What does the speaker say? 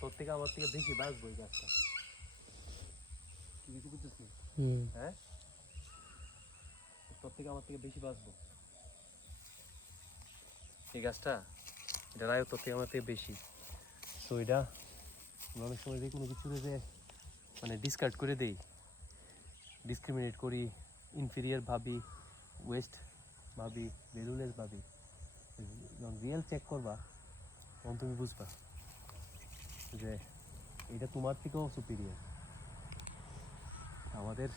তোর থেকে আমার থেকে বেশি বাঁচবো এই গাছটা। কি কিছু বুঝছিস? হ্যাঁ, তোর থেকে আমার থেকে বেশি বাঁচবো এই গাছটা। এটা রায় তোর থেকে আমার থেকে বেশি। তো এটা অনেক সময় যে কোনো কিছু যে মানে ডিসকার্ড করে দেই, ডিসক্রিমিনেট করি, ইনফিরিয়ার ভাবি, ওয়েস্ট ভাবি, ভ্যালুলেস ভাবি। যখন রিয়েল চেক করবা তখন তুমি বুঝবা যে এটা তোমার থেকেও সুপিরিয়ার। আমাদের